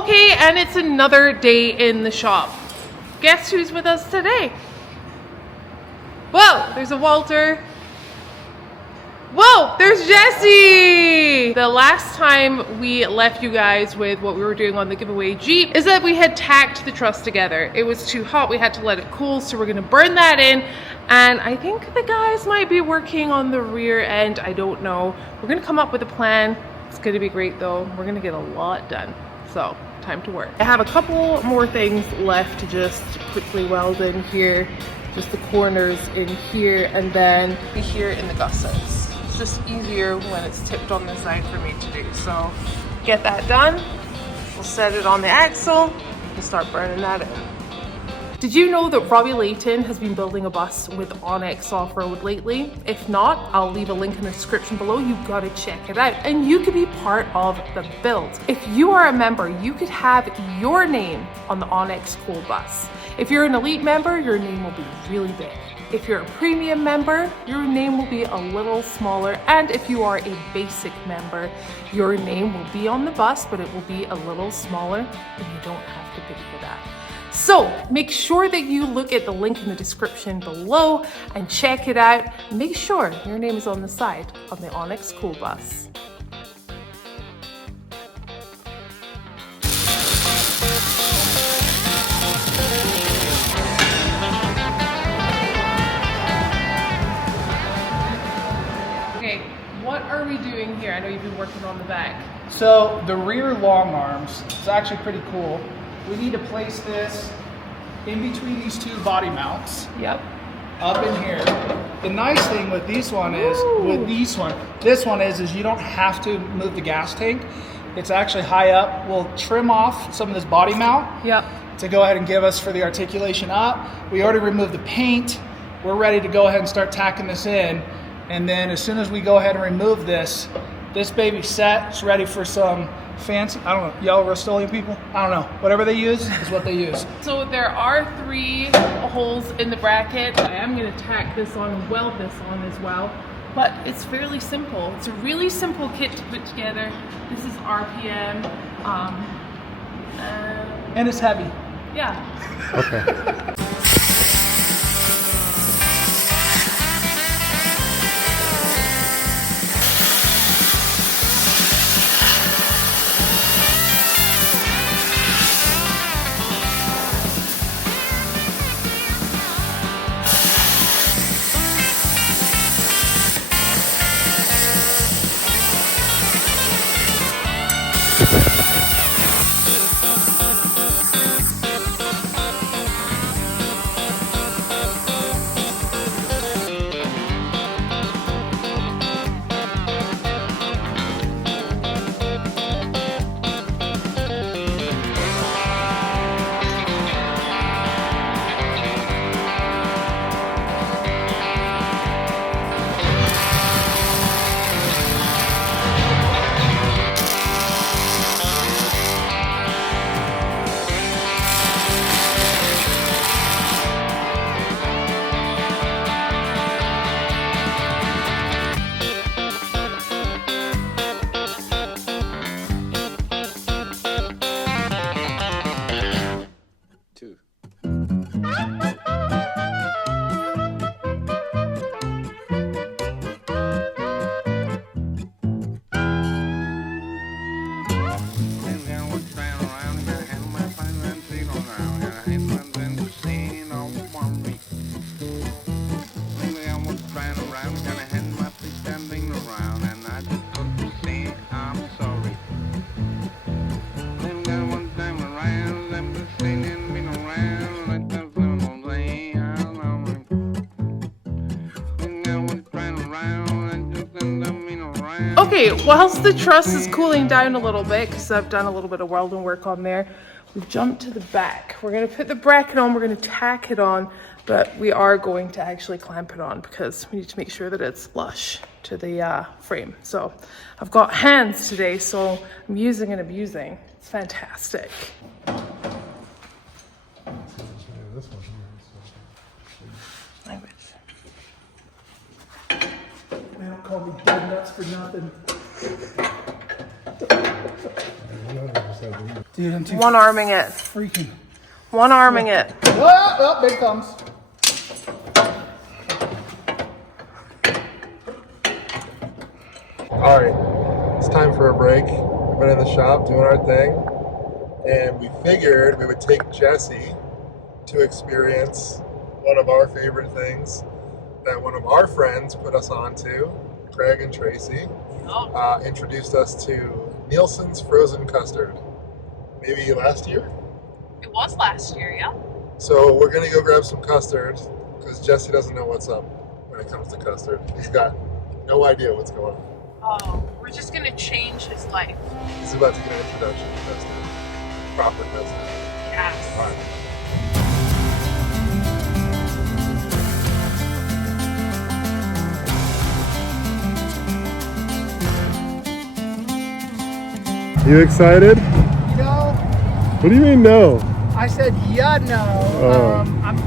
Okay, and it's another day in the shop. Guess who's with us today? Whoa, there's a Walter. Whoa, there's Jesse! The last time we left you guys with what we were doing on the giveaway Jeep is that we had tacked the truss together. It was too hot, we had to let it cool, so we're gonna burn that in. And I think the guys might be working on the rear end, I don't know. We're gonna come up with a plan. It's gonna be great though. We're gonna get a lot done. So, time to work. I have a couple more things left to just quickly weld in here. Just the corners in here and then here in the gussets. It's just easier when it's tipped on the side for me to do. So get that done. We'll set it on the axle and start burning that in. Did you know that Robbie Layton has been building a bus with OnxOffroad lately? If not, I'll leave a link in the description below. You've got to check it out and you could be part of the build. If you are a member, you could have your name on the OnxOffroad Cool Bus. If you're an elite member, your name will be really big. If you're a premium member, your name will be a little smaller. And if you are a basic member, your name will be on the bus, but it will be a little smaller and you don't have to pay for that. So make sure that you look at the link in the description below and check it out. Make sure your name is on the side of the OnxOffroad Cool Bus. Okay, what are we doing here? I know you've been working on the back. So the rear long arms is actually pretty cool. We need to place this in between these two body mounts. Yep. Up in here. The nice thing with this one is you don't have to move the gas tank. It's actually high up. We'll trim off some of this body mount. Yep. To go ahead and give us for the articulation up. We already removed the paint. We're ready to go ahead and start tacking this in. And then as soon as we go ahead and remove this baby's set. It's ready for some fancy, I don't know, yellow Rust-Oleum people? I don't know. Whatever they use is what they use. So there are 3 holes in the bracket. I am going to tack this on and weld this on as well. But it's fairly simple. It's a really simple kit to put together. This is RPM. And it's heavy. Yeah. Okay. Okay, whilst the truss is cooling down a little bit, because I've done a little bit of welding work on there, we've jumped to the back. We're going to put the bracket on, we're going to tack it on, but we are going to actually clamp it on because we need to make sure that it's flush to the frame. So I've got hands today, so I'm using and abusing. It's fantastic. I wish. They don't call me dead nuts for nothing. Dude, I'm too One arming it. freaking. One arming it. Oh, big thumbs. All right, it's time for a break. We've been in the shop doing our thing, and we figured we would take Jesse to experience one of our favorite things that one of our friends put us onto, Craig and Tracy, introduced us to Nielsen's frozen custard. Maybe last year? It was last year, yeah. So we're gonna go grab some custard because Jesse doesn't know what's up when it comes to custard. He's got no idea what's going on. Oh, we're just gonna change his life. He's about to get an introduction to custard. Proper custard. Yes. All right. You excited? No, What do you mean no? I said yeah, no.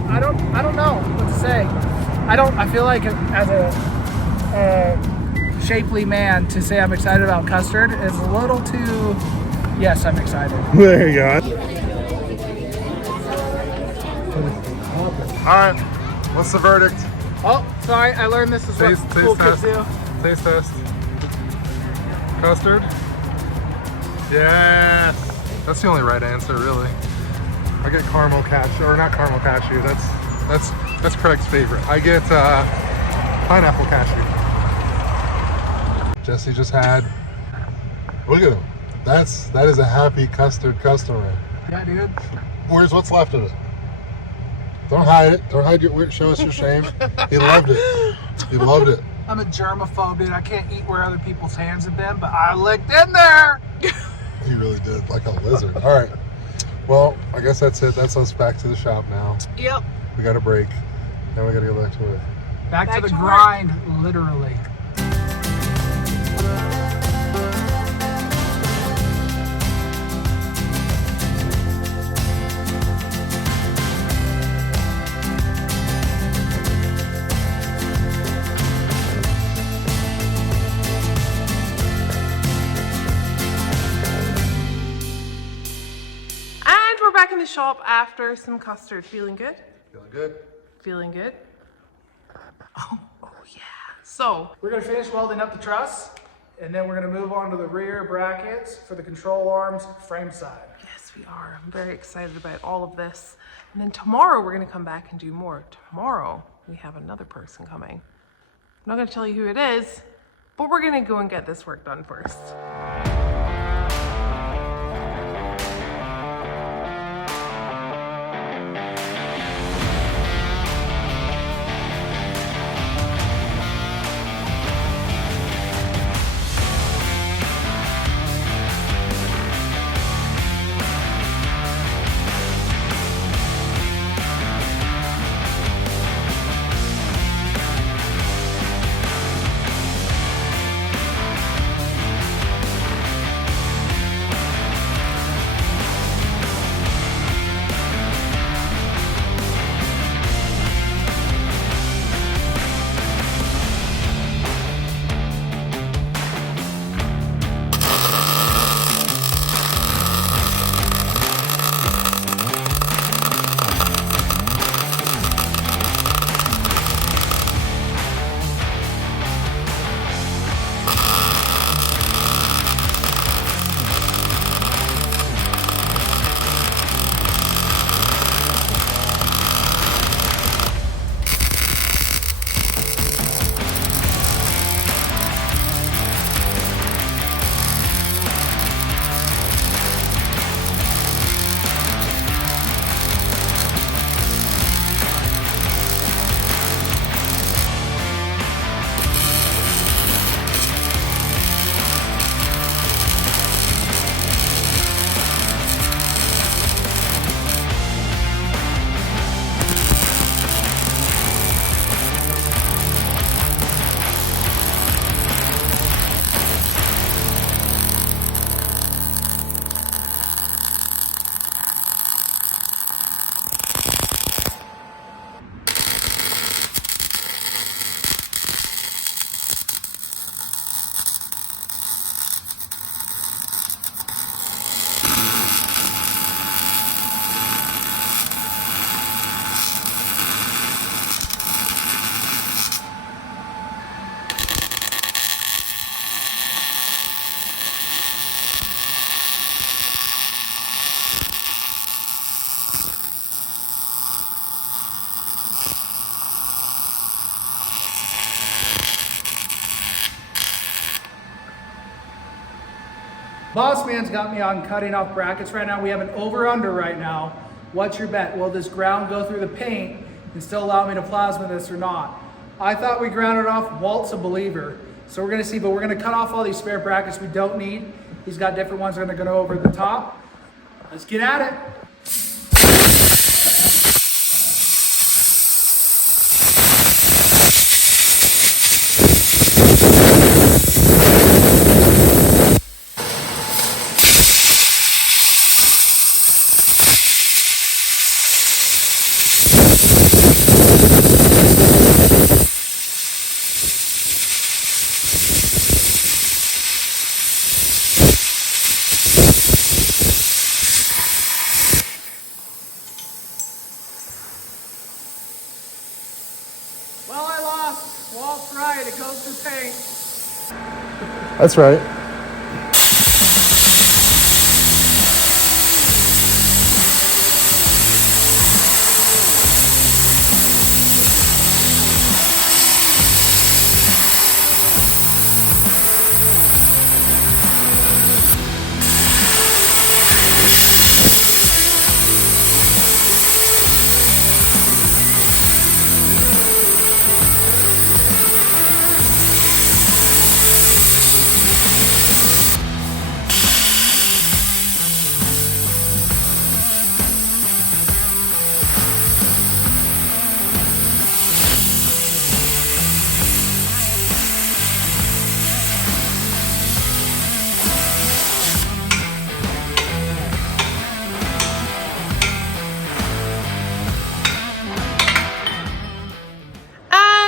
I don't know what to say. I feel like as a shapely man to say I'm excited about custard is a little too. Yes, I'm excited. There you go. All right, what's the verdict? Oh, sorry, I learned this is what cool kids do. Taste test. Custard? Yes. That's the only right answer, really. I get caramel cashew, or not caramel cashew. That's Craig's favorite. I get pineapple cashew. Jesse just had. Look at him. That is a happy custard customer. Yeah, dude. What's left of it? Don't hide it. Don't hide your. Show us your shame. He loved it. He loved it. I'm a germaphobe, dude. I can't eat where other people's hands have been, but I licked in there. He really did, like a lizard. All right. Well, I guess that's it. That's us back to the shop now. Yep. We got a break. Now we got to go back to work. Back to the to work. grind, literally. Back in the shop after some custard. Feeling good? Feeling good? Feeling good? Oh yeah. So We're gonna finish welding up the truss, and then we're gonna move on to the rear brackets for the control arms frame side. yes, we are. I'm very excited about all of this. And then tomorrow we're gonna come back and do more. Tomorrow we have another person coming. I'm not gonna tell you who it is, but we're gonna go and get this work done first. Boss man's got me on cutting off brackets right now. We have an over-under right now. What's your bet? Will this ground go through the paint and still allow me to plasma this or not? I thought we grounded off. Walt's a believer. So we're gonna see, but we're gonna cut off all these spare brackets we don't need. He's got different ones that are gonna go over the top. Let's get at it. Well, I lost. Walt's right. It goes through paint. That's right.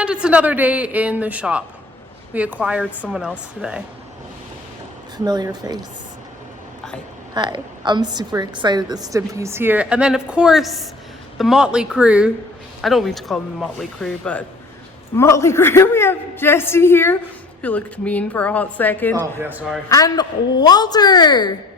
It's another day in the shop. We acquired someone else today. Familiar face. Hi. Hi. I'm super excited that Stimpy's here. And then of course, the Motley crew. I don't mean to call them the Motley crew, but Motley crew. We have Jesse here, who looked mean for a hot second. Oh, yeah, sorry. And Walter.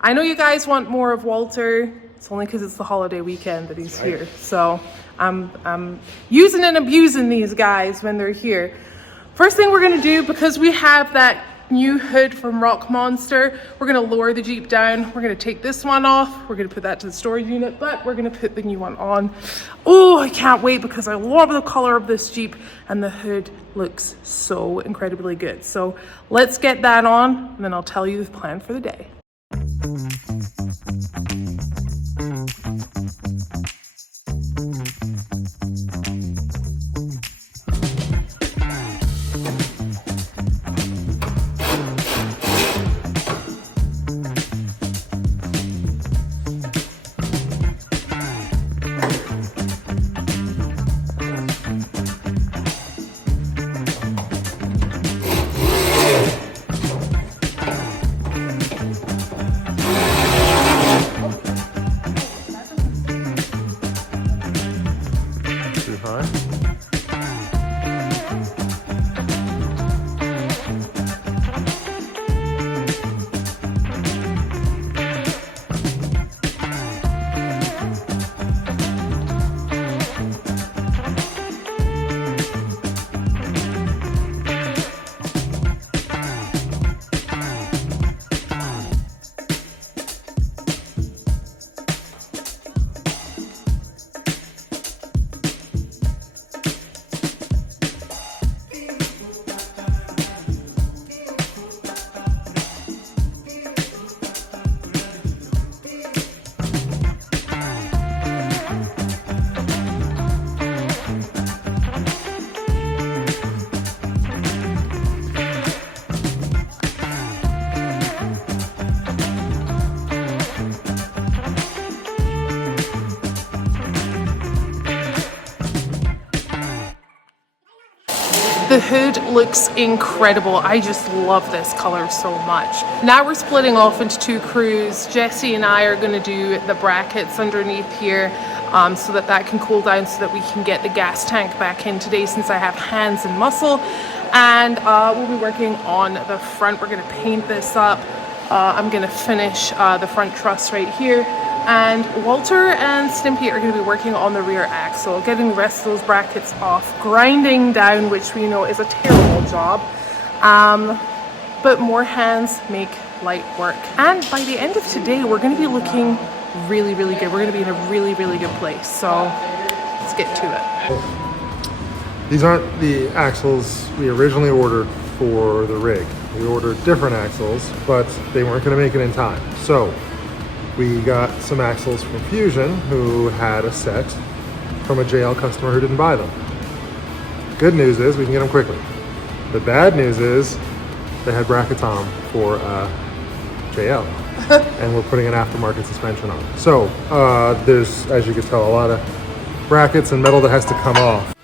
I know you guys want more of Walter. It's only because it's the holiday weekend that he's here. So I'm using and abusing these guys when they're here. First thing we're gonna do, because we have that new hood from Rock Monster, we're gonna lower the Jeep down. We're gonna take this one off. We're gonna put that to the storage unit, but we're gonna put the new one on. Oh, I can't wait because I love the color of this Jeep and the hood looks so incredibly good. So let's get that on and then I'll tell you the plan for the day. The hood looks incredible. I just love this color so much. Now we're splitting off into two crews. Jesse and I are gonna do the brackets underneath here so that can cool down so that we can get the gas tank back in today since I have hands and muscle. And we'll be working on the front. We're gonna paint this up. I'm gonna finish the front truss right here. And Walter and Stimpy are going to be working on the rear axle, getting the rest of those brackets off, grinding down, which we know is a terrible job. But more hands make light work. And by the end of today, we're gonna be looking really, really good. We're gonna be in a really, really good place. So let's get to it. These aren't the axles we originally ordered for the rig. We ordered different axles, but they weren't gonna make it in time. So we got some axles from Fusion, who had a set from a JL customer who didn't buy them. Good news is we can get them quickly. The bad news is they had brackets on for JL, and we're putting an aftermarket suspension on. So there's, as you can tell, a lot of brackets and metal that has to come off.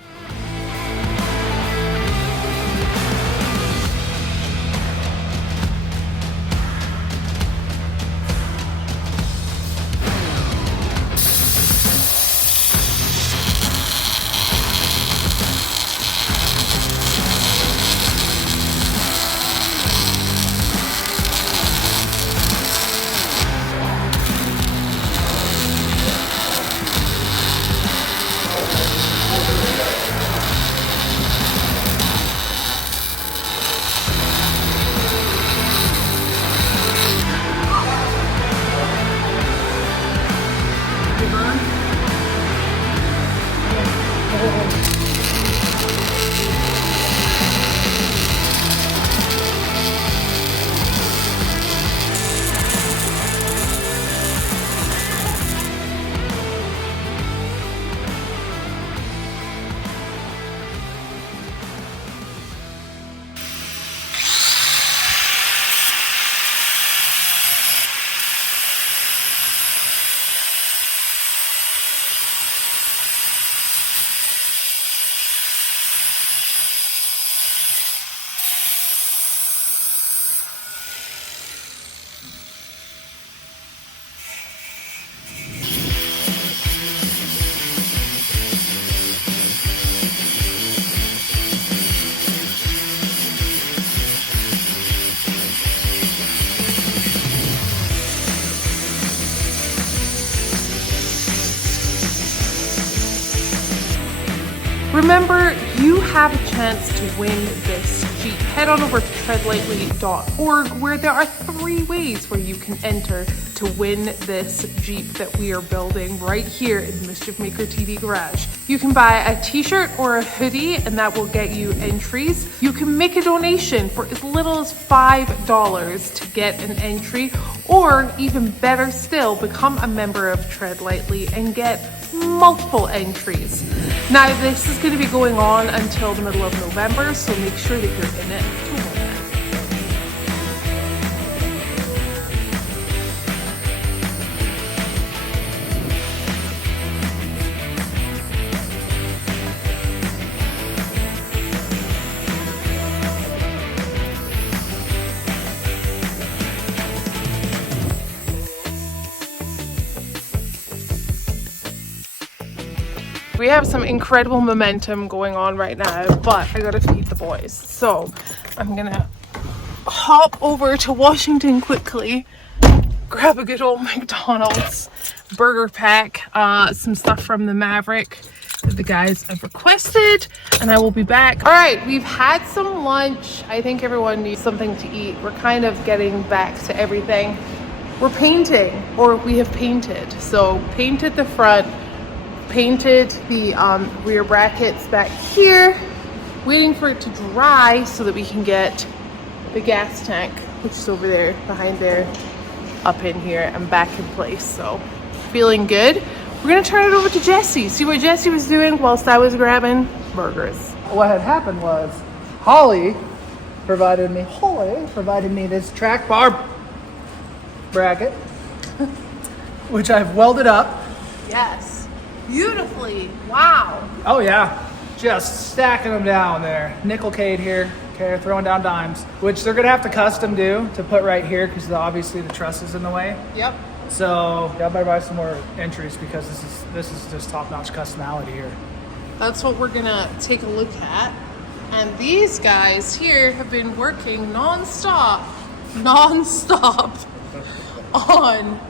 Remember, you have a chance to win this Jeep. Head on over to treadlightly.org, where there are 3 ways where you can enter to win this Jeep that we are building right here in the Mischief Maker TV garage. You can buy a t-shirt or a hoodie, and that will get you entries. You can make a donation for as little as $5 to get an entry, or even better still, become a member of Treadlightly and get multiple entries. Now, this is going to be going on until the middle of November, so make sure that you're in it to win it. We have some incredible momentum going on right now, but I gotta feed the boys. So I'm gonna hop over to Washington quickly, grab a good old McDonald's burger pack, some stuff from the Maverick that the guys have requested, and I will be back. All right, we've had some lunch. I think everyone needs something to eat. We're kind of getting back to everything. We're painting, or we have painted. So painted the front, painted the rear brackets back here, waiting for it to dry so that we can get the gas tank, which is over there, behind there, up in here and back in place. So feeling good. We're gonna turn it over to Jesse, see what Jesse was doing whilst I was grabbing burgers. What had happened was Holly provided me this track bar bracket, which I've welded up. Yes. Beautifully. Wow. Oh yeah, just stacking them down there. Nickel-cade here, okay, throwing down dimes, which they're gonna have to custom do to put right here because obviously the truss is in the way. Yep. So y'all better buy some more entries because this is just top-notch customality here. That's what we're gonna take a look at. And these guys here have been working non-stop on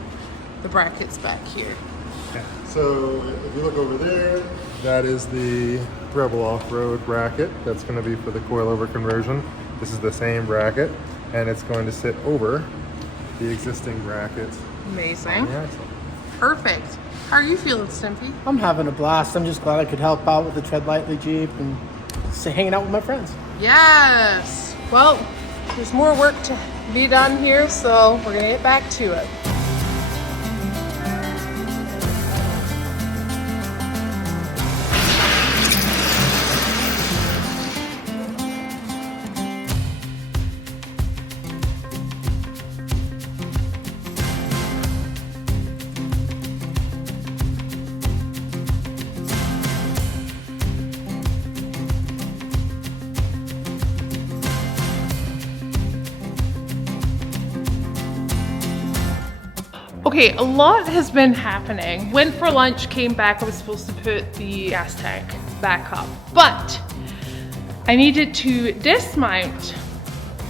the brackets back here. So if you look over there, that is the Rebel off-road bracket. That's going to be for the coilover conversion. This is the same bracket, and it's going to sit over the existing brackets. Amazing. The axle. Perfect. How are you feeling, Stimpy? I'm having a blast. I'm just glad I could help out with the Treadlightly Jeep and just hanging out with my friends. Yes. Well, there's more work to be done here, so we're gonna get back to it. Okay, a lot has been happening. Went for lunch, came back, I was supposed to put the gas tank back up, but I needed to dismount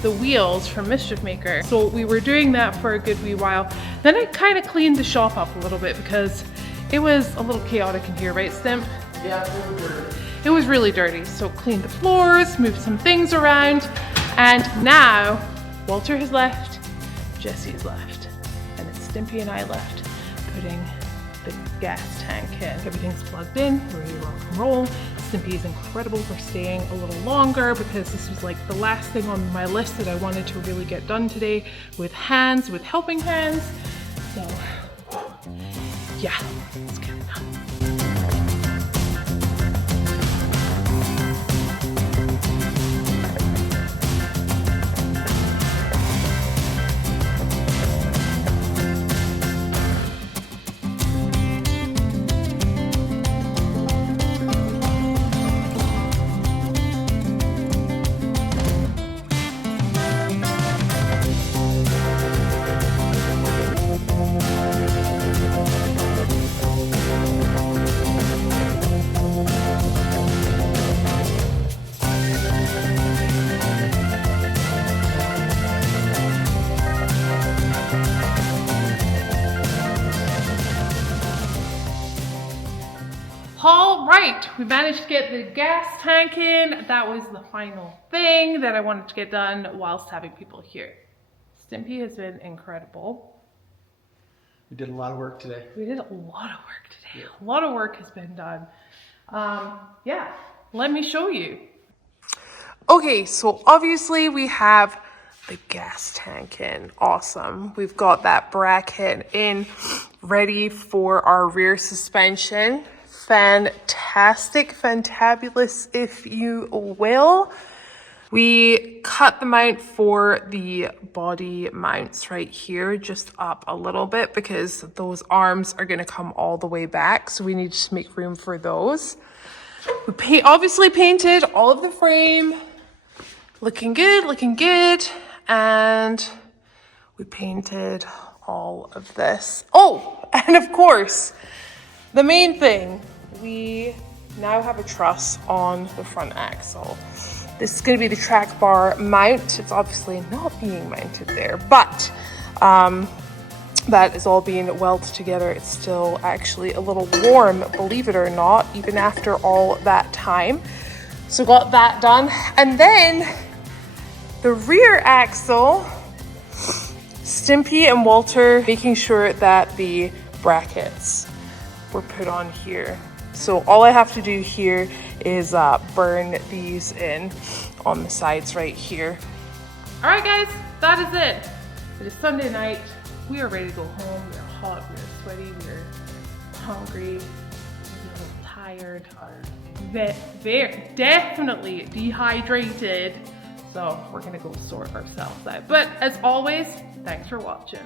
the wheels from Mischief Maker. So we were doing that for a good wee while. Then I kind of cleaned the shop up a little bit because it was a little chaotic in here, right, Stimp? Yeah, it was dirty. It was really dirty. So cleaned the floors, moved some things around, and now Walter has left, Jesse's left, and it's Stimpy and I left putting the gas tank in. Everything's plugged in, ready to rock and roll. Stimpy is incredible for staying a little longer because this was like the last thing on my list that I wanted to really get done today with helping hands. So yeah, let's get it done. All right, we managed to get the gas tank in. That was the final thing that I wanted to get done whilst having people here. Stimpy has been incredible. We did a lot of work today. We did a lot of work today. A lot of work has been done. Yeah, let me show you. Okay, so obviously we have the gas tank in. Awesome. We've got that bracket in, ready for our rear suspension. Fantastic, fantabulous, if you will. We cut the mount for the body mounts right here, just up a little bit because those arms are gonna come all the way back. So we need to make room for those. We obviously painted all of the frame. Looking good. And we painted all of this. Oh, and of course, the main thing, we now have a truss on the front axle. This is going to be the track bar mount. It's obviously not being mounted there, but that is all being welded together. It's still actually a little warm, believe it or not, even after all that time. So got that done. And then the rear axle, Stimpy and Walter making sure that the brackets were put on here. So all I have to do here is burn these in on the sides right here. All right, guys, that is it. It is Sunday night. We are ready to go home. We are hot, we are sweaty, we are hungry, we're a little tired, very definitely dehydrated. So we're gonna go sort ourselves out. But as always, thanks for watching.